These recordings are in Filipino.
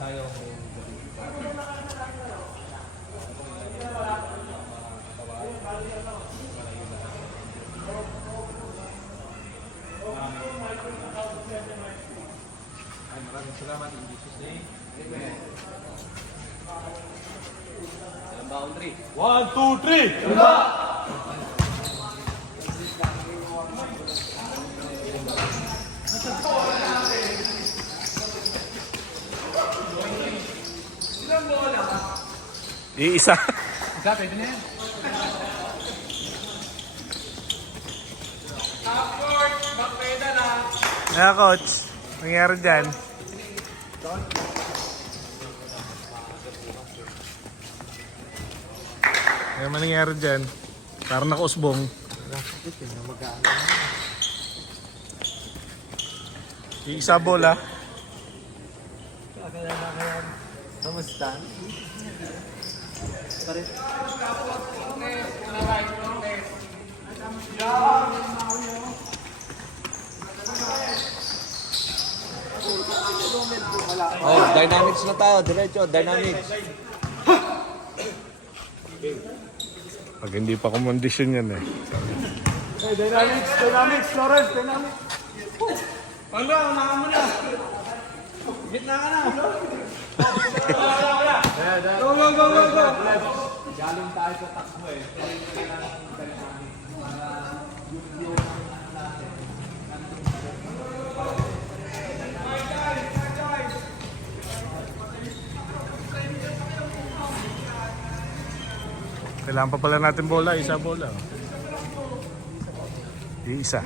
Sayang mo yung maraming salamat in Jesus' name. Amen. Boundary. 1, 2, 3. Diba? Iisa. Isa, pwede na yan. Top court, magpeda na. Kaya coach, nangyari dyan. Kaya man nangyari dyan. Parang nakausbong. Iisa bola. Kamusta? Sorry. Oh, dynamics na tayo, diretso, dynamics. Pag hindi pa kumondisyon yan eh. Hey, dynamics, Lawrence, dynamics. Pando, unahan mo na. Gitna ka na. Go. Galing tayo sa takbo eh. Kailangan pa pala natin bola, isa bola. Iisa.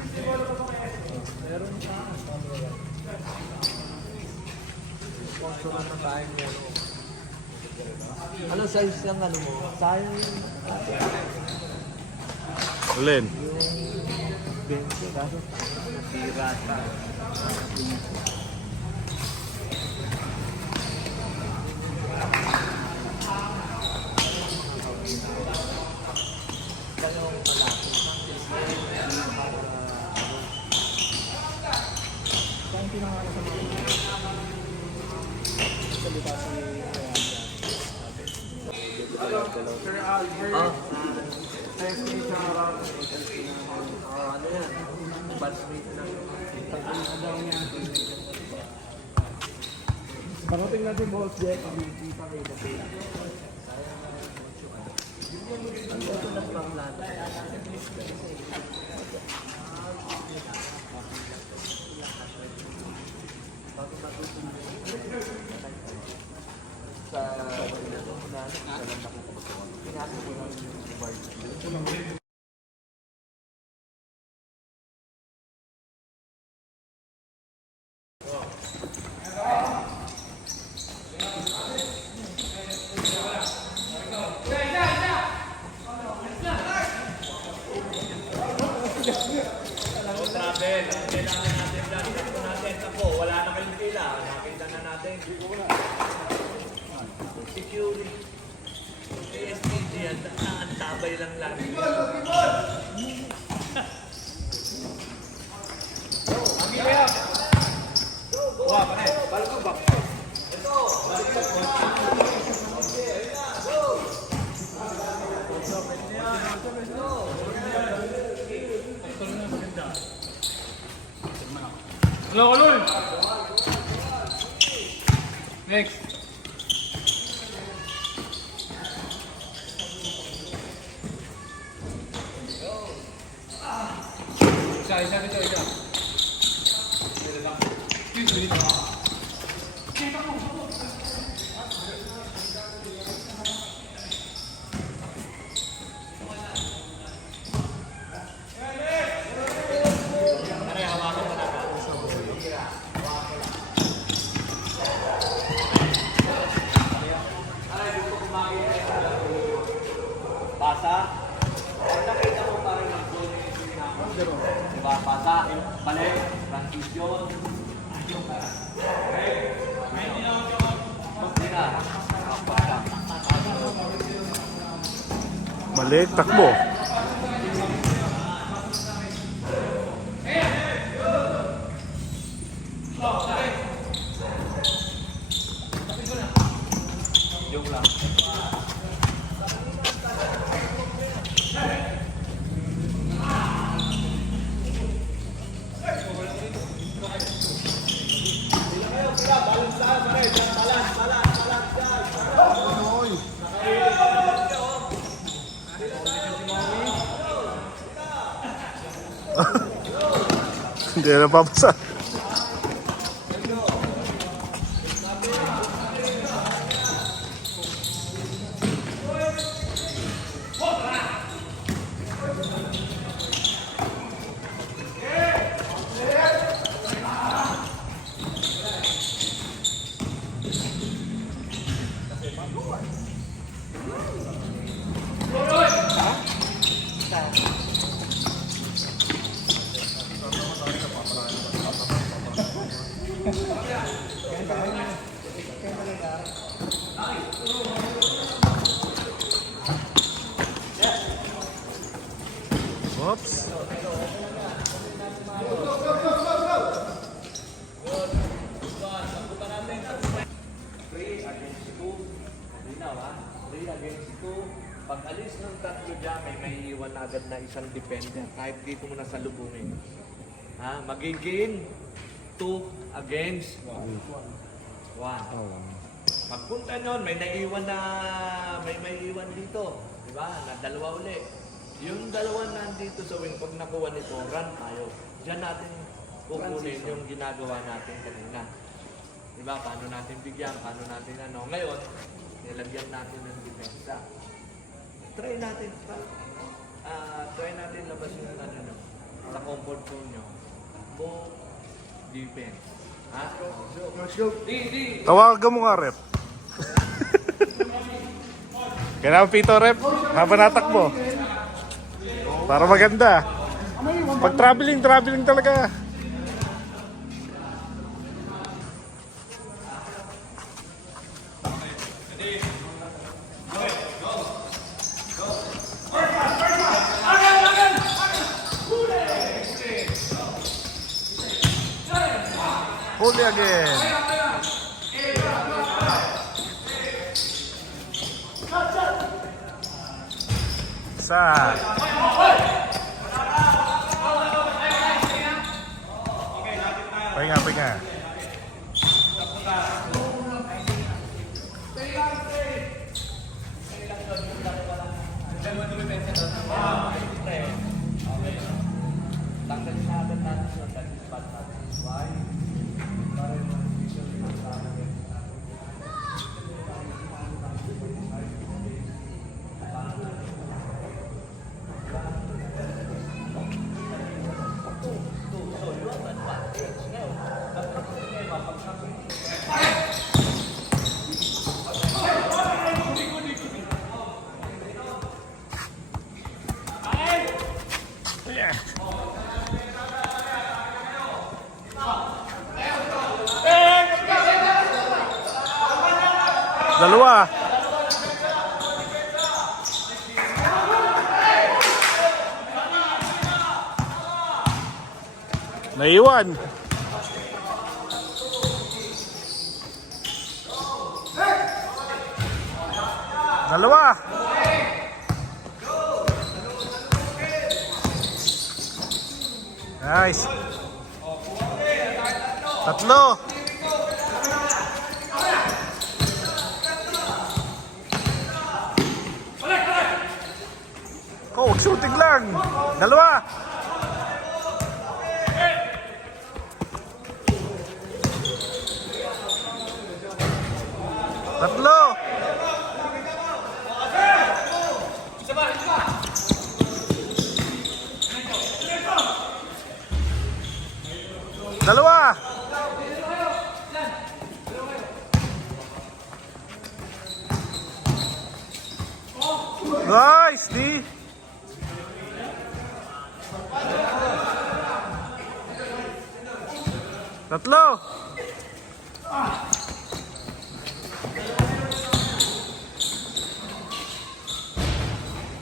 Anong size ng ano mo? Size Ulin. yung 20, kaso natira pa. Ano yan? Batchmate na. Parating natin boss, Jeff. Ito na pang lahat. Sa security. PSPG yan, ang tabay lang lang. Hello. Next. Isa dito. Pasa. Nakita mo parang diba? Pasa. Balik. Transition. Pagkira. Balik, takbo. Hindi na papasa. Oops. Pag alis ng tatlo dyan, may iwan na agad na isang defender. Kahit dito mo na salubungin. Ha? Magiging 2 against 1. Pagpunta nyon, may naiwan na, may iwan dito. Diba? Na dalawa uli. Yung dalawa nandito sa wing, pag nakuha nito, run tayo. Diyan natin kukunin yung ginagawa natin kanina. Diba? Paano natin bigyan, paano natin ano. Ngayon, nilagyan natin ng depensa. Try natin labas yung ano nyo, sa comfort zone nyo. Go, defense. Ha? Let's go. Di. Tawagan mo nga, rep. Kailangan pito, rep. Habang natakbo. Para maganda. Pag traveling talaga. Huli again. Sad. Pahinga. Tanggalin natin yung dati spot natin. Why? Para yung condition yung natin. Dalawa. Naiwan. Dalawa. Nice. Tatlo. Oh, shooting lang. Dalawa. Tatlo. Dalawa. Nice, D. Tatlo.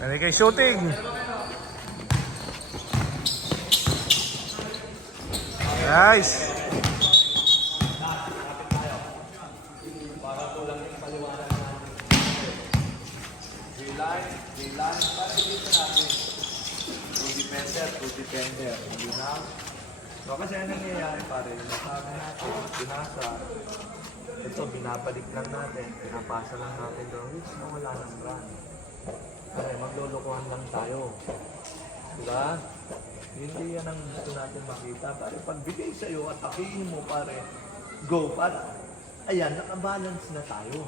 Dali kay shooting. Nice. Para kulang yung paliwanag natin. D-line, para dito natin. Two defender. Hindi na. So kasi ano nangyayari pare, nasabi natin, pinasa. Ito, binabalik lang natin, pinapasa lang natin doon, which na wala ng run. Pare, maglulukuhan lang tayo. Diba? Hindi yan ang gusto natin makita. Pare, pagbigay sa'yo at takihin mo, pare, go, para. Ayan, nakabalance na tayo.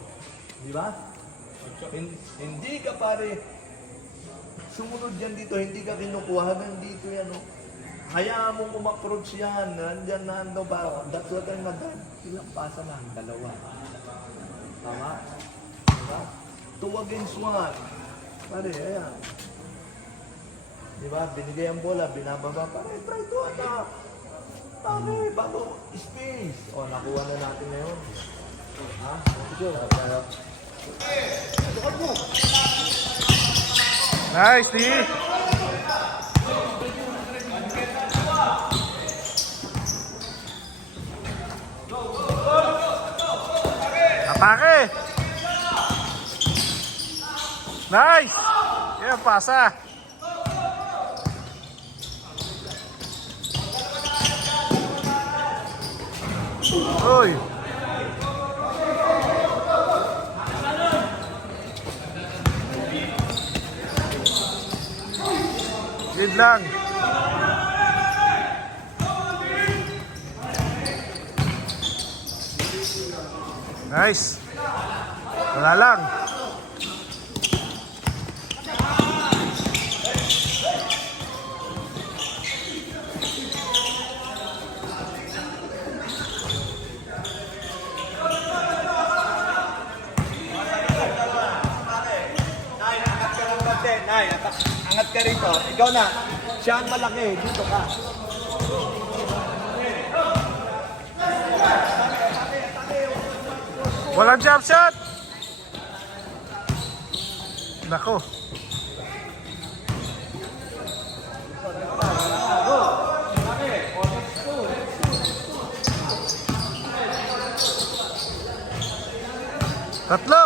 Di ba? Hindi ka, pare, sumunod yan dito, hindi ka kinukuha hanggang dito yan, oh. Hayaan mo approach yan, nandyan na, ano ba, that's what I'm done. Ilang pasa na, dalawa. Tama? Diba? 2 against 1. Pare, ayan. Diba? Binigay ang bola, binababa. Pare, try to attack. Pare, bago space. O, nakuha na natin ngayon. Ha? Nice, D. Atake. Nice. Yeah, pasa. Uy. Good lang. Nice. Wala lang. Angat ka rito. Ikaw na. Siya ang malaki. Dito ka. Walang jump shot. Nako. Tatlo.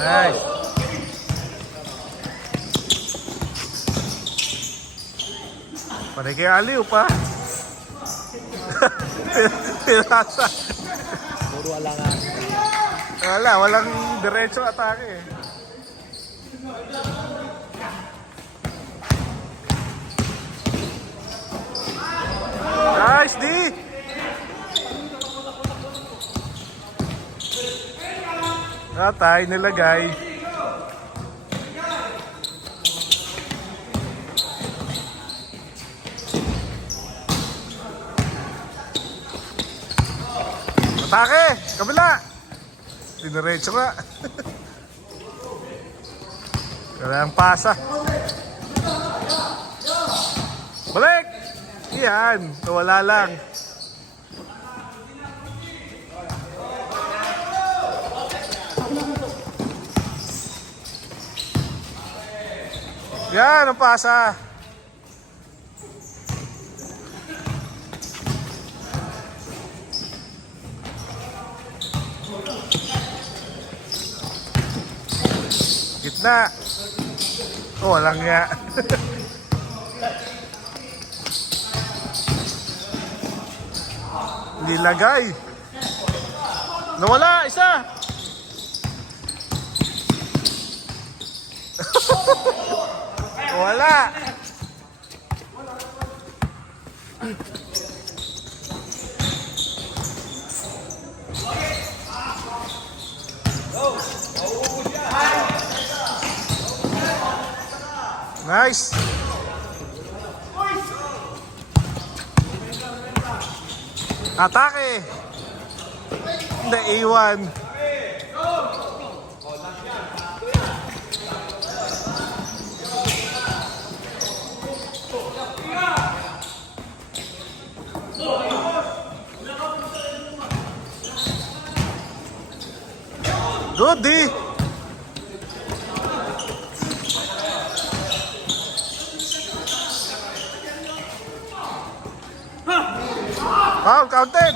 Nice. Panay kay Aliw pa. Pilasa. Puro alangan. Wala, walang diretso atake eh. Nice, D! Atay, nilagay. Atake! Kabila! Diniretso ka. Kailangang pasa. Balik! Yan, wala lang. Yan, ang pasa. Gitna. Oh, walang nga. Nilagay. Nawala, isa. Wala. Nice. Atake. Naiwan. Good, D. Foul, counted.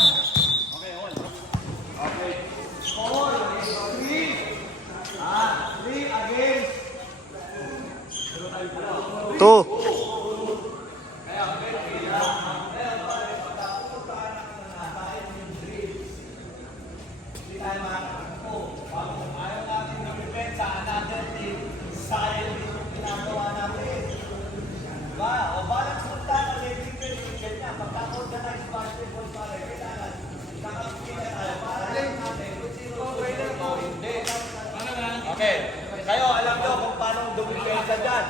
Two. Okay. Kayo, alam nyo kung paano dumipensa dyan.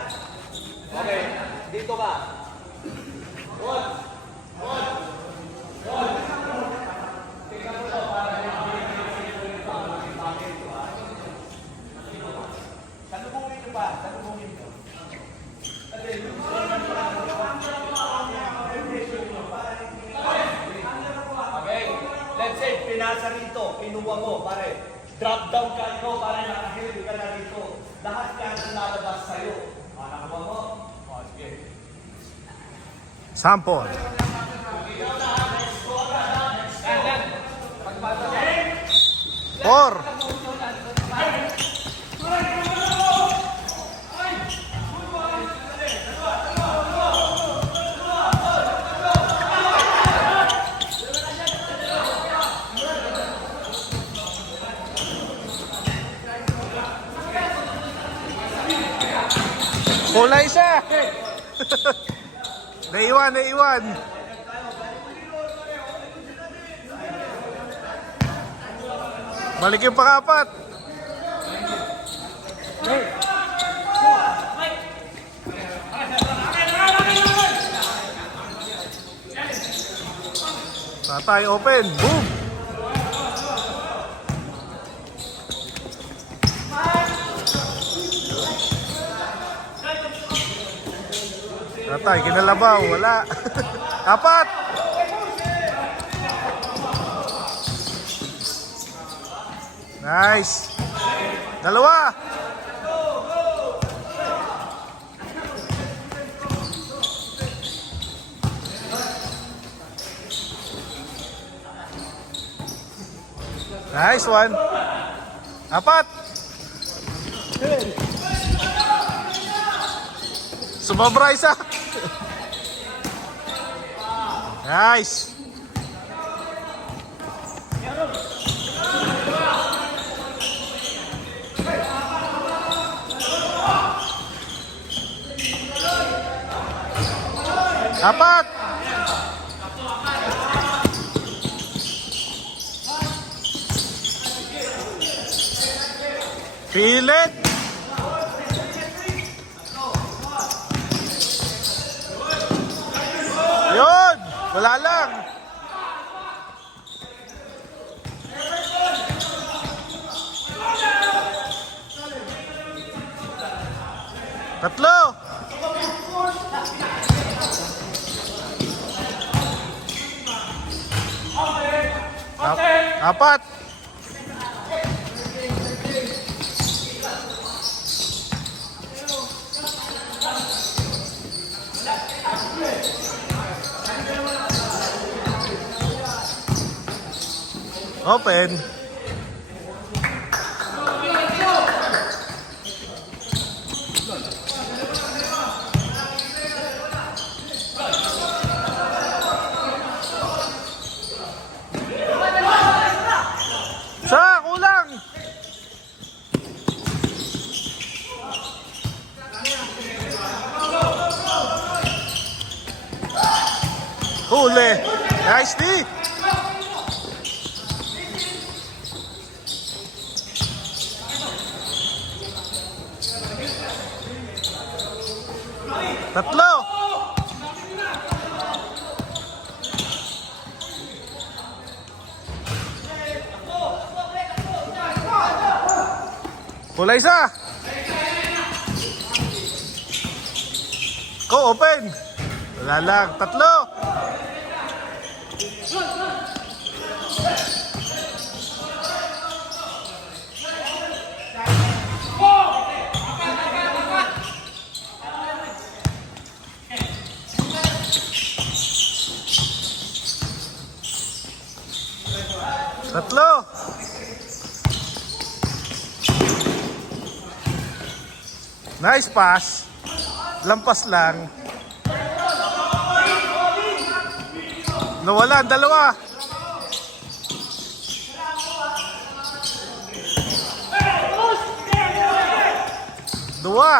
Okay. Dito ka. Salubungin nyo pa. Salubungin nyo. Okay. Let's say, pinasa rito. Kinuha mo, pare. Drop down ka ikaw para nakahili ka na rito. Lahat ka nang lalabas sa'yo. Nakuha mo? O, sige. Sample. Four. Bola isa. Naiwan. Balik yung pang-apat. Tatay open. Boom. Tatay, kinalabaw. Wala. Apat. Nice. Dalawa. Nice one. Apat. Sumobra isa. Nice. Apat. Pilit. Yun. Wala lang. Tatlo. Apat. Open. Sa kulang. Huli. Nice D. Tatlo. Kulay isa. Go, open. Wala lang. Tatlo. Tatlo. Nice pass. Lampas lang. Nawala ang dalawa. Dua.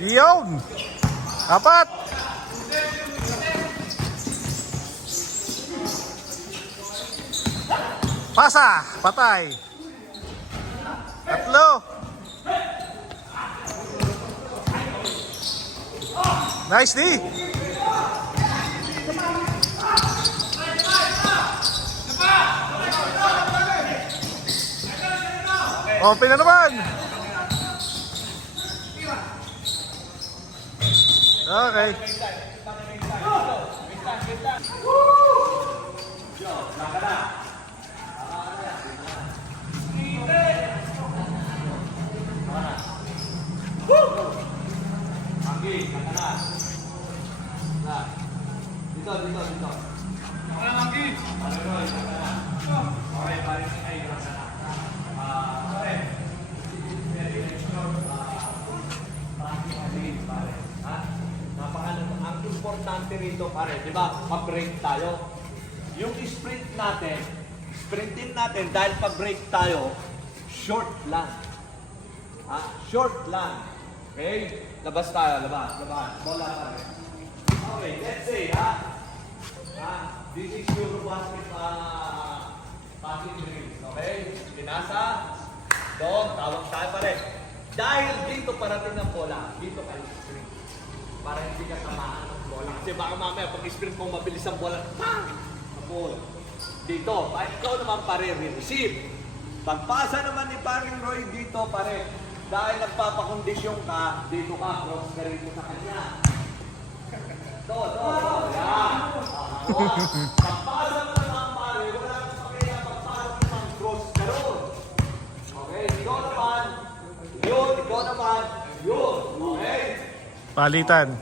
Yun. Apat. Pasa! Patay! Tatlo! Nice D! Open na naman! Okay. Dito. Ang importante rito pare, di ba? Pa-break tayo. Yung sprintin natin dahil pa-break tayo, short lang. Short lang. Okay? Labas tayo, labas. Bola pare. Okay, let's say, this is your basket passing drills. Okay? Pinasa. Doon, tawag tayo pare. Dahil dito parating ng bola, dito kayo sprint. Para hindi ka tamaan ng bola. Kasi baka mamaya, pag sprint mo mabilis ang bola, napol. Dito, ikaw naman pare, receive. Pagpasa naman ni paring Roy dito pare, dahil nagpapakondisyon ka, dito ka, cross ka rito sa kanya. Ito. Yan. Pagpasa naman pare, wala nang pakaya pagpasa naman, cross ka ron. Okay, ikaw naman, yun. Okay? Palitan.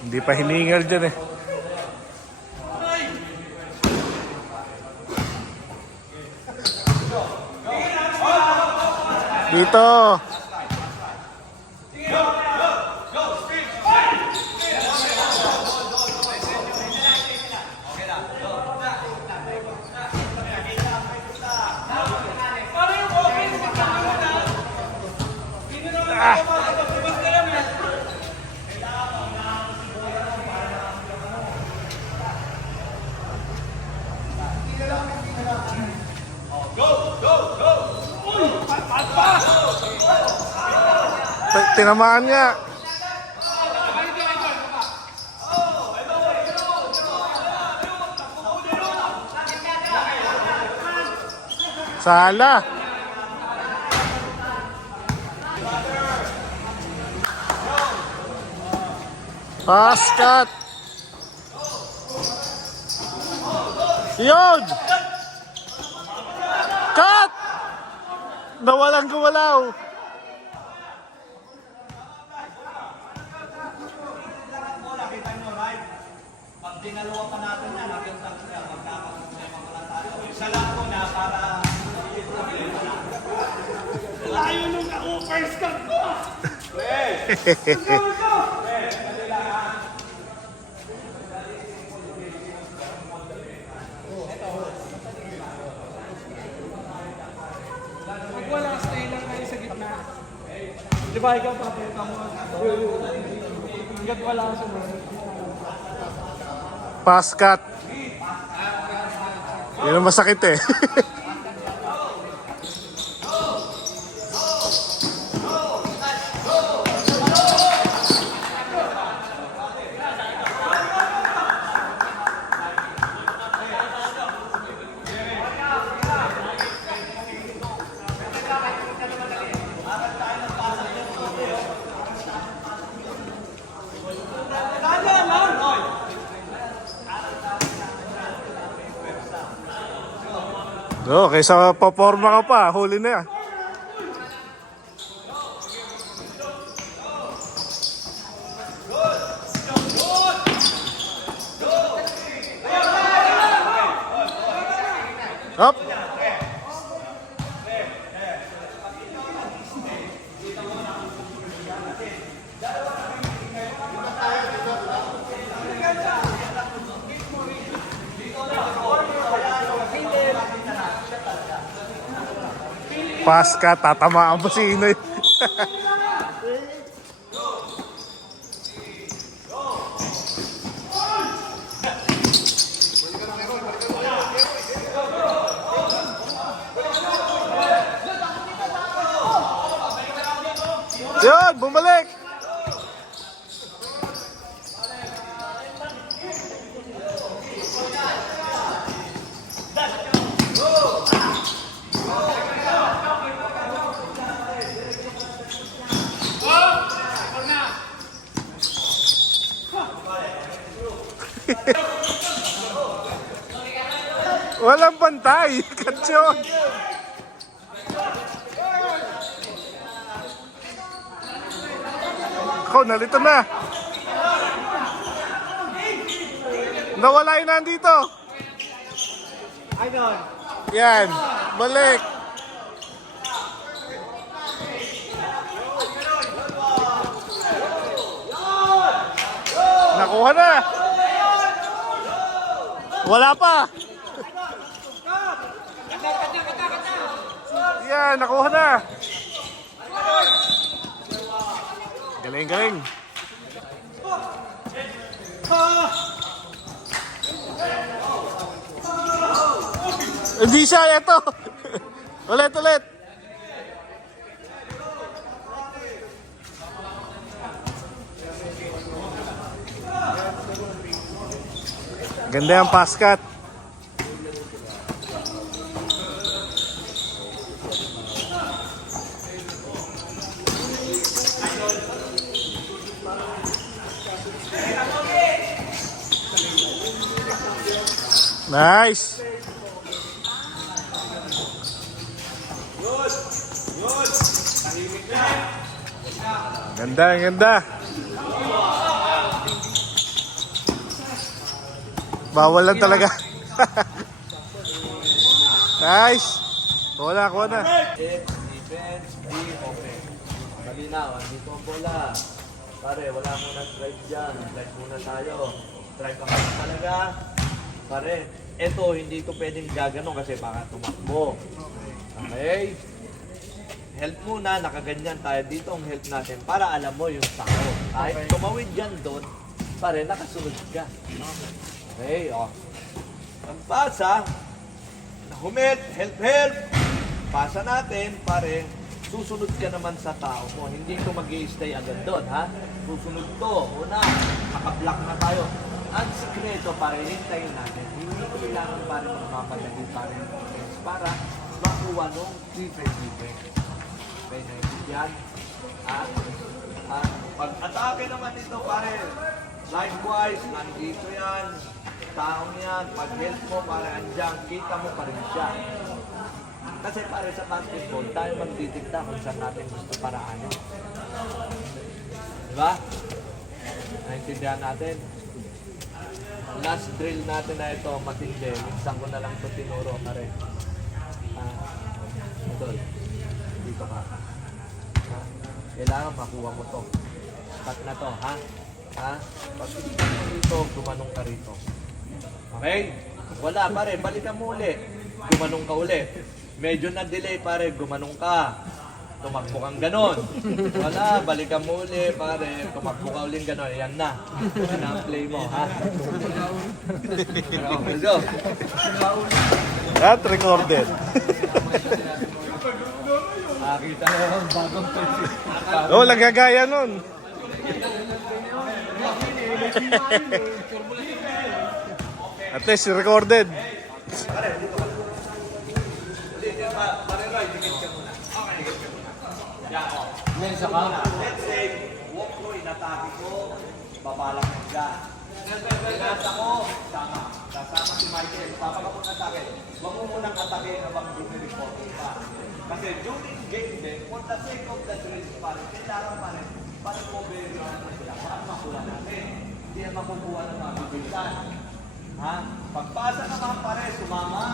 Hindi pa hiningal dyan eh. Dito. Tinamaan niya. Sala. Pass cut. Yun. Cut. Nawalang gumalaw. Pag dinalawa pa natin yan, magandang siya, magkakasunay mga tayo. Isa lang po na para layo nung ka-first cut ko! Pag wala, stay lang kayo sa gitna. Di ba ikaw papita mo? Hanggat wala ka sumunod. Pass cut. Yan ang masakit eh. Okay, sa paporma ka pa, huli na yan. Up. Pass ka, tatamaan pa si Inoy. bumalik! Walang pantay, Katsyon. Ako, nalito na. Nawala yun nandito. Yan, balik. Nakuha na. Wala pa. Yan, nakuha na. Galing, galing. Hindi siya, ito. Ulit, ulit. Ganda yung pass cut. Nice. Ganda, ganda. Bawal lang talaga. Nice. Kuha na, kuha na. Defense, B, open. Malinaw, andito ang bola. Pare, wala muna drive dyan. Drive muna tayo. Drive ka muna talaga. Pare, eto, hindi ito pwedeng gaganon kasi baka tumakbo. Okay? Help muna, nakaganyan tayo. Dito ang help natin para alam mo yung sako. Kahit tumawid dyan doon, pare, nakasunod ka. Okay, oh. Ang pasa, humit, help. Pasa natin, pare, susunod ka naman sa tao mo. Hindi ko mag-i-stay agad doon, ha? Susunod to. Una, nakablock na tayo. Ang sikreto, pare, hintayin natin. Hindi kailangan pare magmamadali pare para makuha nung defense. Okay, naintindihan? Pag-atake naman ito, pare, likewise, nandito yan, taong yan, pag-help mo, pare, andyan, kita mo pa rin siya. Kasi pare sa basketball, tayo magtitigta kung saan natin gusto paraanin. Diba? Naintindihan natin? Last drill natin na ito, matindi. Minsan ko na lang ito tinuro, pare. Idol, dito ka. Kailangan makuha mo to. Start na to, ha? Pag titignan mo dito, gumanong ka rito. Okay? Wala, pare. Balikan mo uli. Gumanong ka uli. Medyo na-delay, pare. Gumanong ka. Tumakbo kang ganon. Wala, balikan mo uli, pare. Tumakbo ka uling ganon. Yan na. Yan ang play mo, ha? Let's go. That recorded. Nakita na yung bagong pencil. Oh, lagagaya nun. At least recorded. Let's say, walk ko, inatake ko, babalak mo dyan. Nasa ko, kasama si Michael, papaka muna sa akin. Huwag mo munang atake habang report pa. Kasi during game din, for the sake of the drills pare, kailangan pare, para mo verify mo sila, para makuha natin. Hindi yan makukuha ng mga bibilisan. Ha? Pagpasa naman pare, sumama.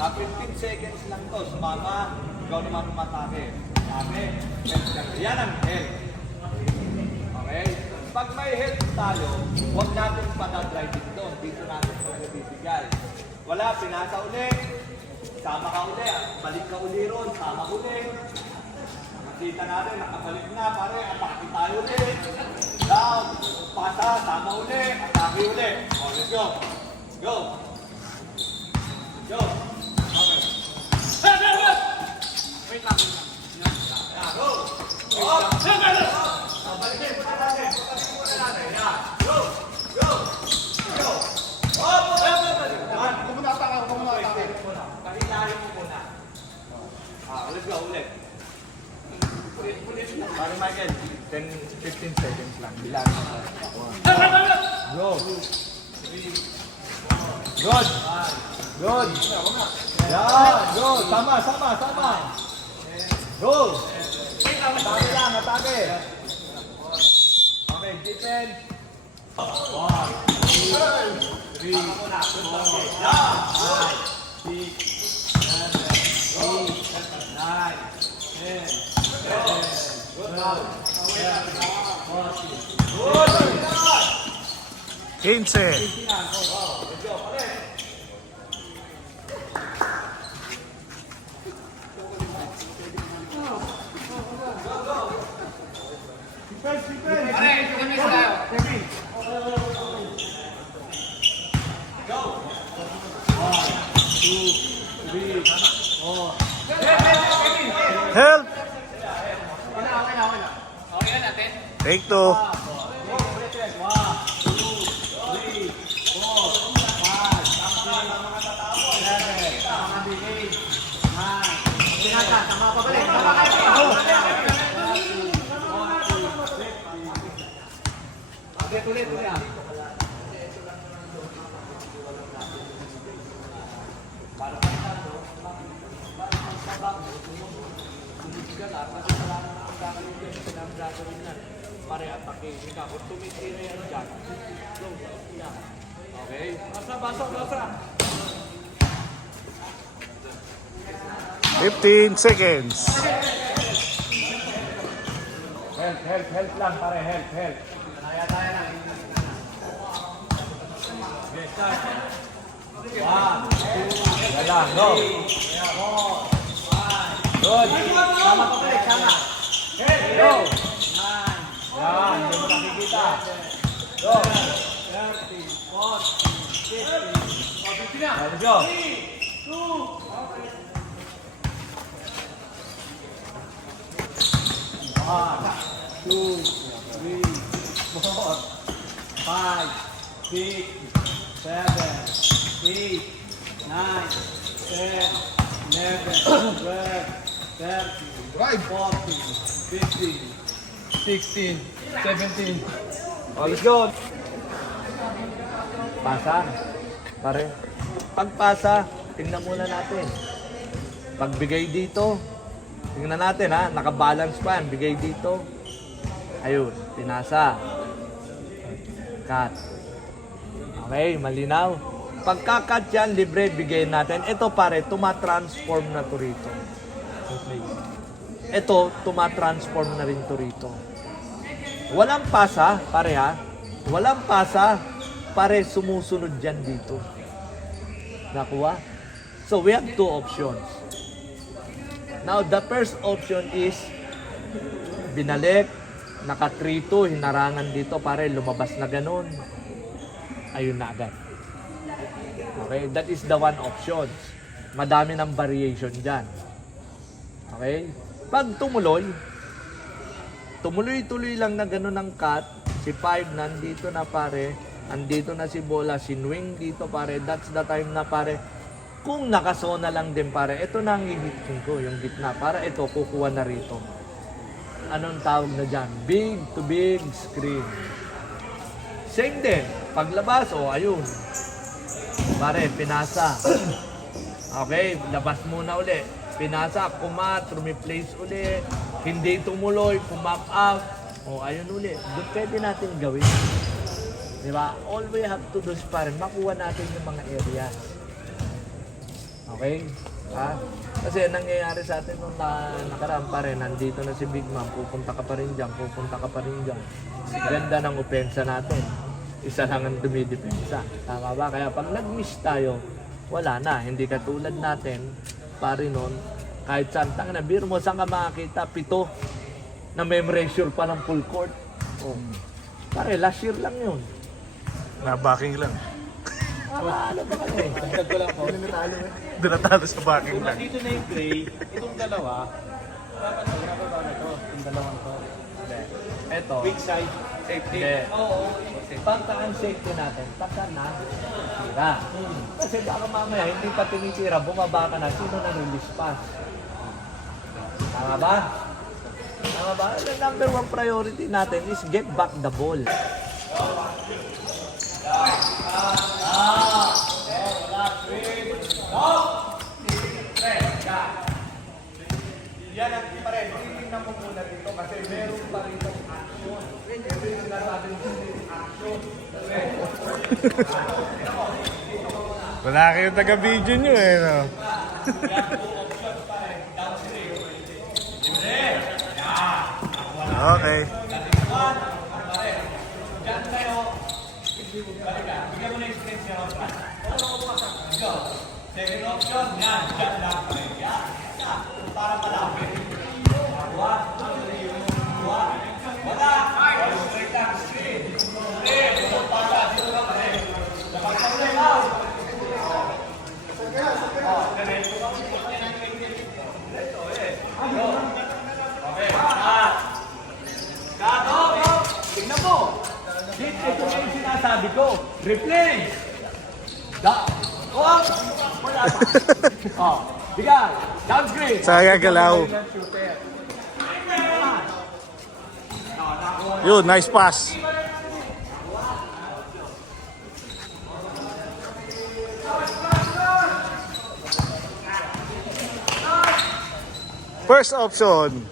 15 seconds lang to, sumama. Ikaw naman umatake. Okay? Yan ang help. Okay? Pag may help tayo, huwag natin patadriving doon. Dito natin ito bibigay. Wala, pinasa ulit. Sama ka uli. Balik ka uli ron. Sama uli. Nakita natin, nakabalik na. Pare, atake tayo ulit. Down. Pasa, sama uli. Atake uli. O, let's go. Go. Go. Okay. Wait lang. Go. Go. Kahilahin mo muna. Ulit ka, ulit. Parang Michael, 10-15 seconds lang. Bilang. Go. Good. Good. Yan. Go. Sama. Go. Atake lang, atake. Okay, defense. 1, 2, 3, 4, 5, 6, 7, 8, 9, 10, 11, 15. Help! Take 2. Tulit. Pare, atake. Ika, kung tumitira yan dyan. Okay? Basa. 15 seconds. Help lang pare, help. Yan lang, go. Good. Sama pa pala, sama. Go. Yan, hindi mo nakikita. Go. 30, 40, 50. Let's go. 1, 2, 3, 4, 5, 6, 7, 8, 9, 10, 11, 12, 13, 14, 15, 16, 17. Oh, let's go. Pasa. Pare. Pagpasa, tingnan muna natin. Pagbigay dito, tingnan natin ha, nakabalance pa yan, bigay dito. Ayun, pinasa. Cut. Okay, malinaw. Pagka-cut yan, libre, bigay natin. Ito pare, tumatransform na to rito. Ito, tumatransform na rin to rito. Walang pasa, pare ha. Walang pasa, pare sumusunod dyan dito. Nakuha? So, we have two options. Now, the first option is binalik, naka 3-2, hinarangan dito, pare, lumabas na ganun. Ayun na agad. Okay, that is the one option. Madami ng variation dyan. Okay? Pag tuloy-tuloy lang na ganun ang cut, si 5 nandito na pare, andito na si bola, sinwing dito pare, that's the time na pare, kung nakasona lang din pare, ito na ang hihitin ko, yung gitna, para ito, kukuha na rito. Anong tawag na dyan? Big to big screen. Same din, paglabas, ayun. Pare, pinasa. Okay, labas muna uli. Pinasa, kumat, rumiplace uli. Hindi tumuloy, kumap out. Ayun uli. Doon pwede natin gawin. Diba? All we have to do is pare, makuha natin yung mga areas. Okay? Ha? Kasi nangyayari sa atin nung nakaraan pare, nandito na si Big Man, pupunta ka pa rin dyan, Ganda ng opensa natin. Isa lang ang dumidepensa. Tama ba? Kaya pag nag-miss tayo, wala na. Hindi katulad natin, pare nun, kahit saan, na beer mo, saan ka makakita? 7 na may pressure pa ng full court. Pare, last year lang yun. Na-backing lang. Ano ba kasi? Dagdag ko lang po. Doon natalo sa backing Kung lang. nandito na yung gray, itong dalawa, dapat ito, yung dalawang to. Ito. Weak side. Safety. Hindi. Oo. Pagka ang safety natin, pagka tira. Kasi baka mamaya, hindi pa tinitira, bumaba ka na, sino na-release pass? Tama ba? Tama ba? The number one priority natin is get back the ball. Yan ang pa rin. Tingnan mo muna dito kasi meron pa rin itong action. Every na nasabi mo action. Wala kayong taga-video nyo eh, no? Okay. Diyan tayo. Balikan. Bigyan mo na yung screen siya. Go. Second option. Yan. Diyan lang pa rin. Yan. Para malapit. One, two, three. One. Wala. Straight lang. Screen. Screen. Ito para. Dito lang pa rin. Dapat ka ulit. Tignan mo! Ito na yung sinasabi ko. Replay! Oh! Wala pa. Oh, bigay. Down screen. Saya galaw. Yun, nice pass. First option.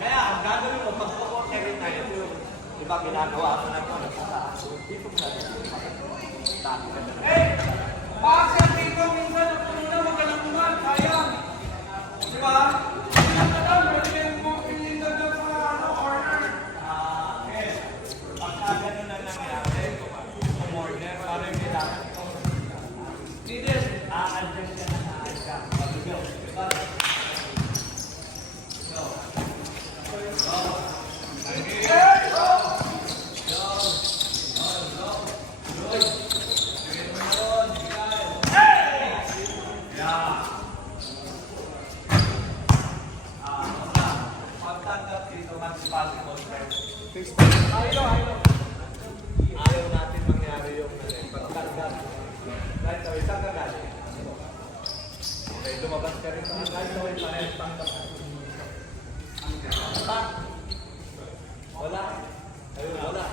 Kaya, ang gagawin mo, pag-coordinate na ito, iba ginagawa mo na ito. Bakit dito minsan na puno na magkalangunan? Sayang. Di ba? Pwede mo pilinda doon sa corner. Okay. Pagka ganun na nangyari, kumorder, parang kailangan. Dito, a-adjust yan na na-adjust. Pag-go. Diba? Ayaw natin mangyari yung pagkarga. Right away, saan ka galing? Okay, lumabas ka rin. Right away, parehas pangkat. Wala. Ayun, wala.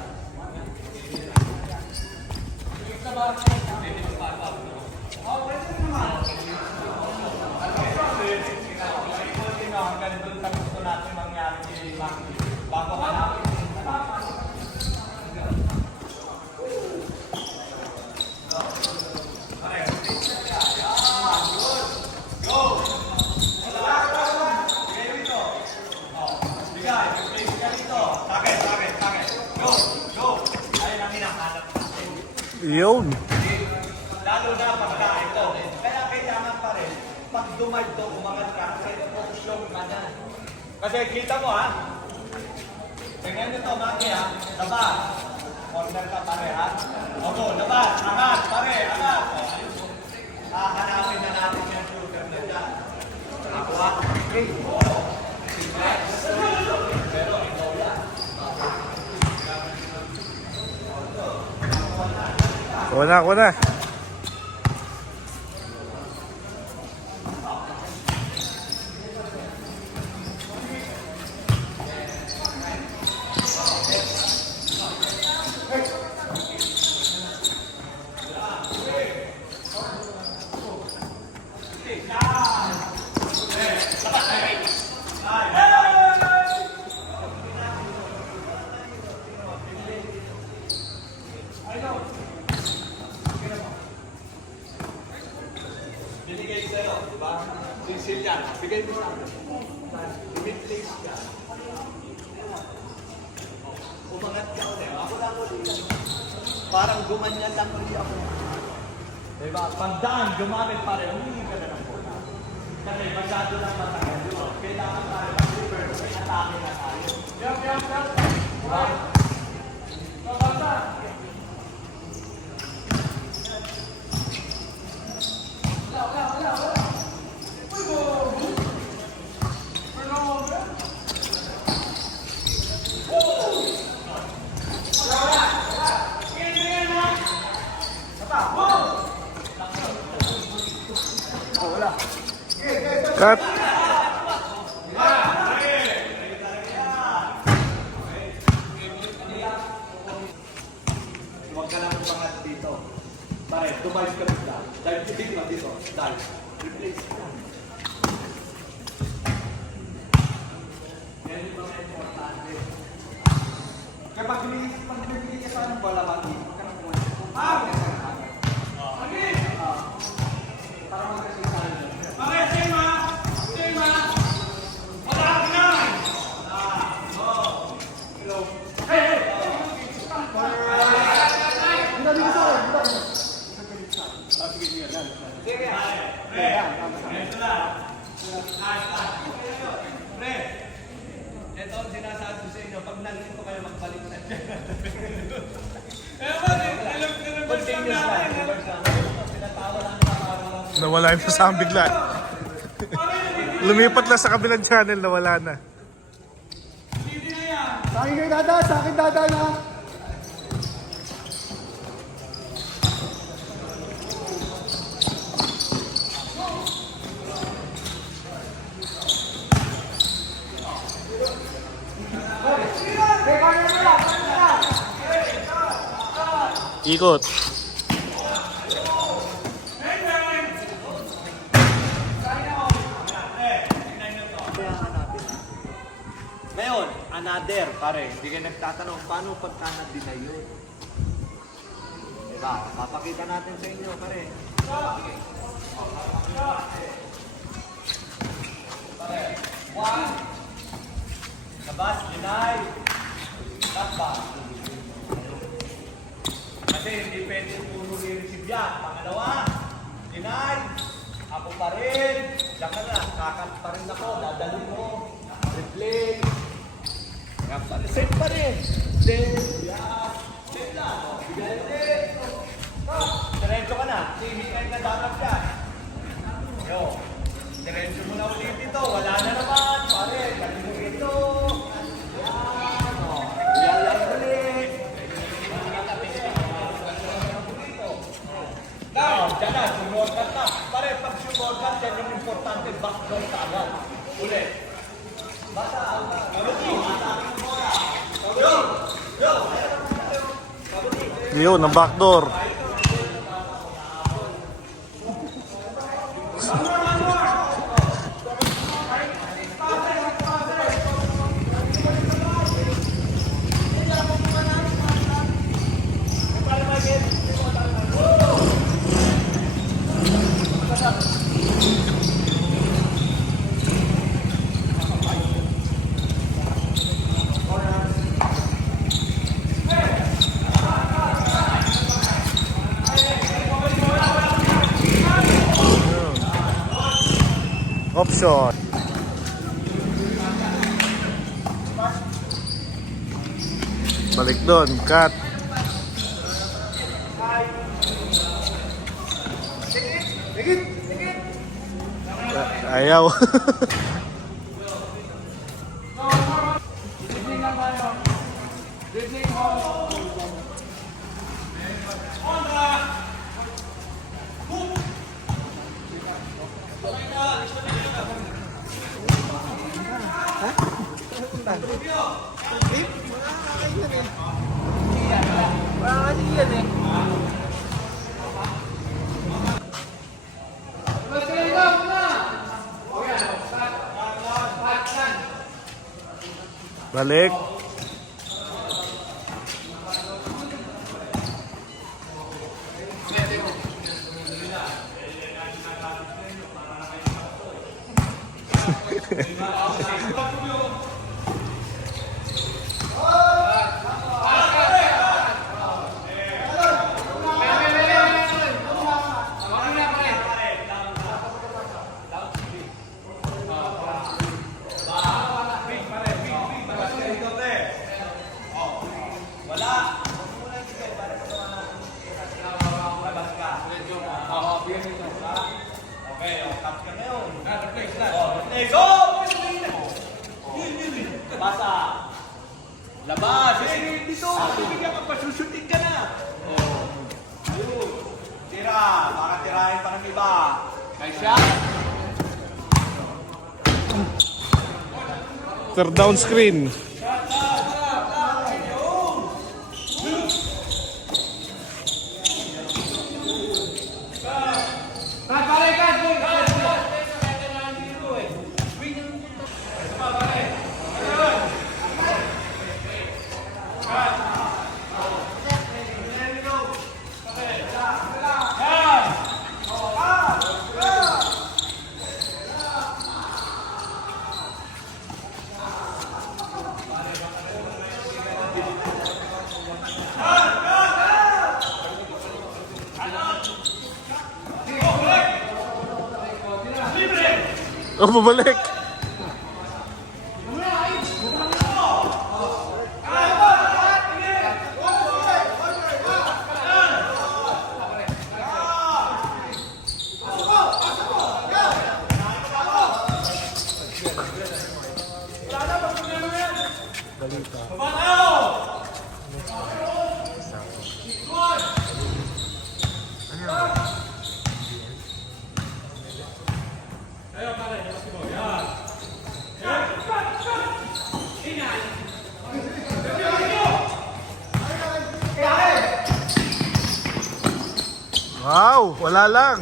Hanggang doon sa gusto natin mangyari kay Maki. Bago ka namin. Yun. Lalo na pagka ito. Kaya kailangan pa rin, pag dumadto, umangat ka, kasi function ka na. Kasi kita mo ha, tingnan nyo ito, Maki ha, labas. Corner ka pare ha. Opo, labas, angat, pare, angat. Hahanapin na natin yung shooter na dyan. Ako ha, okay. Flex. Pero ikaw yan. Kuna, kuna. Binigay sa'yo, di ba? Sisil yan. Bigay mo sa akin. I-replace ka. Umangat ka ulit. Ako lang ulit. Parang gumanyan lang ulit ako. Diba? Pagdaan, gumamit pa rin. Humingi ka na ng bola. Kasi masyado lang matagal yun. Kailangan tayo mag-reverse, may atake na tayo. Diba? Cut! Huwag ka lang umangat dito. Bakit? Tumayos ka bigla. Dahil dito, dito. Dahil. Replace ka lang. Yan yung mga importante. Kaya pag bumili ka sa bola hati, huwag ka lang umangat. Para magkasing ito ang sinasabi ko sa inyo, pag nandito kayo magbalik na dyan. Continuous lang. Tinatawa lang na parang Nawala yung sa bigla. Lumipat lang sa kabilang channel, nawala na. Sa akin kayo dada, sa akin dada na. Ikot. ngayon, another, pare, hindi kayo nagtatanong, paano pagka na-deny yun? Diba? Papakita natin sa inyo, pare. Pare, one, labas, deny, tapa. Kasi hindi pwede puro i-receive yan. Pangalawa, deny, ako pa rin, diyan ka na, kakat pa rin ako, dadalhin mo, replay. Kaya pa rin, save pa rin. Save, yeah, save lang. Bigay ulit. Diretso ka na, hindi na dapat yan. Yo, diretso mo na ulit ito, wala na naman, pare, galing mo ito. Yan, o, yan lang ulit. Now, dyan na, sumorkat na. Pare, pag sumorkat, yan yung importante, backdoor ka agad. Ulit. Basta, Yun, ang backdoor. Option. Balik doon, cut. Ayaw. Balik. Labas! Dito! Bibigyan ka pa, susutin ka na! Tira! Para tirahin pa ng iba! Kay shot! Third down screen. Oh, babalik. Wow, wala lang.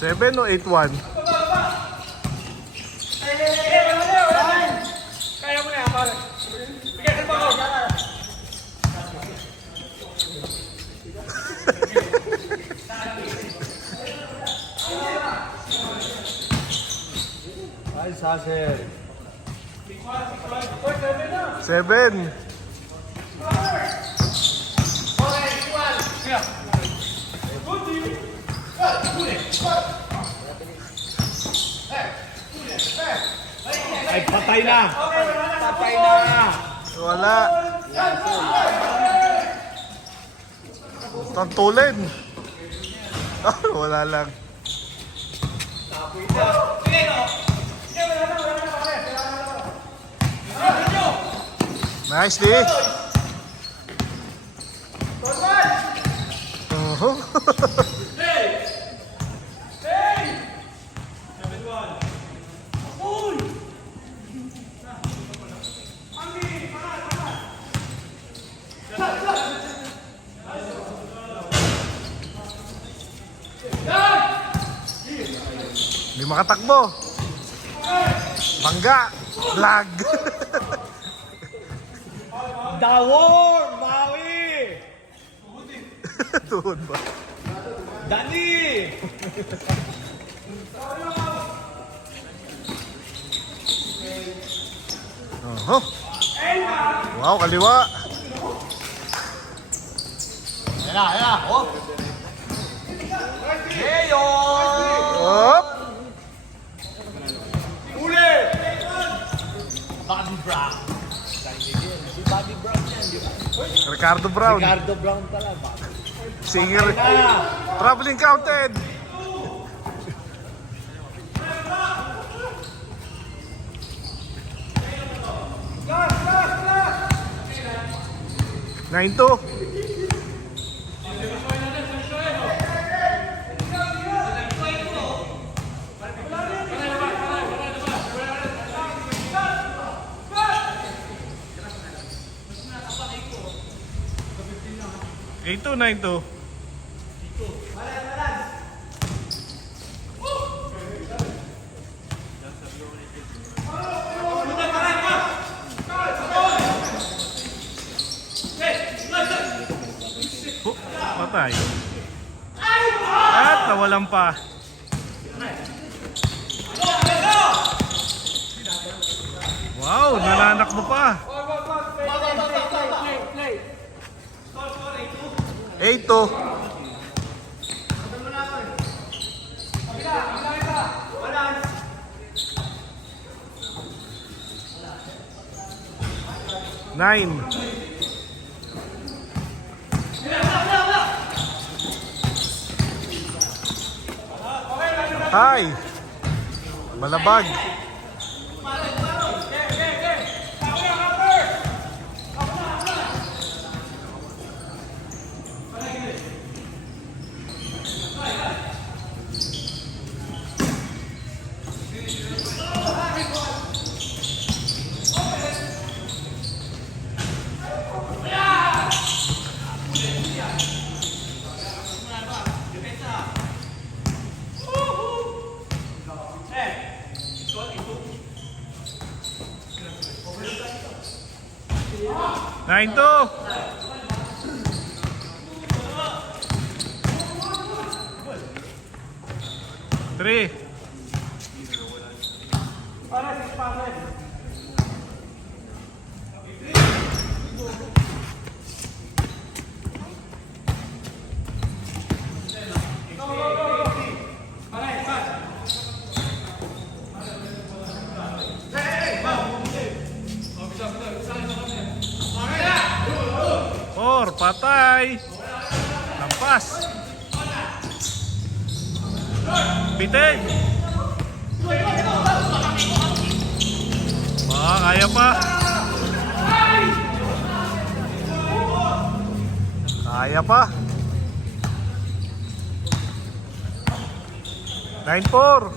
Seven o 8-1? Ay, Sasser. 7. Ay, patay na! Patay na! Wala. Tantulin. Ah, wala lang. Nice, D. Hindi makatakbo. Bangga. Lag. Dawor! Maui! Tuhod ba? Dani! Wow, kaliwa. Ayan, oh! Leon! Up. Uli! Bobby Brown. Si Bobby Brown yan, di ba? Ricardo Brown. Ricardo Brown pala ba? Singer. Traveling counted. Nine two. Eight two, 9-2. Patay. At nawalan pa. Wow, nalanak mo pa. 8-2. 9. Hi. Malabag. Nine two. Three. Four, patay. Lampas. Bitin. Kaya pa. Kaya pa. 9-4.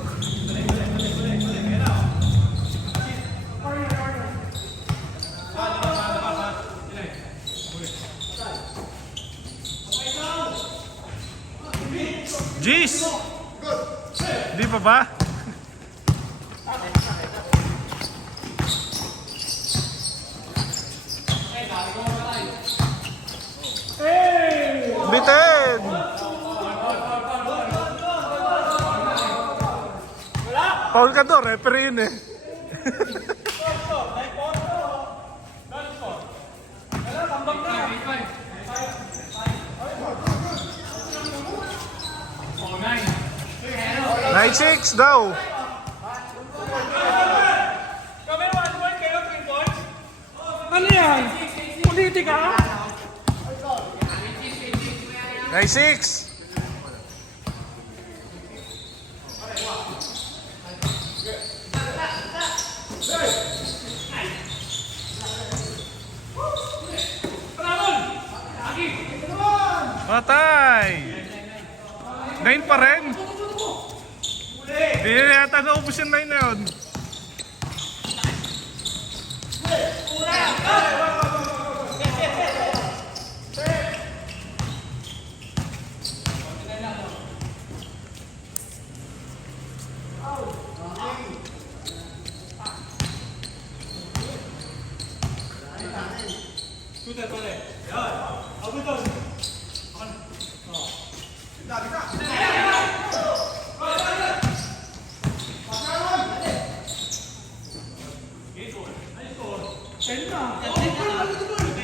Jeez! Di pa ba? Bitin! Paul ka doon, referee yun eh. Nine six daw. Ano yan? Politika? 9-6. Patay. 9 pa rin. Hindi na yata naubos yung 9 na yun.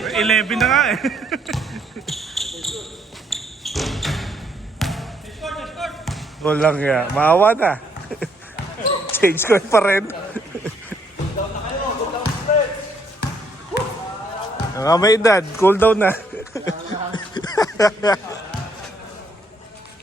May 11 na nga eh. Walang ya. Maawa na. Change court pa rin. Mga may edad, cool down na.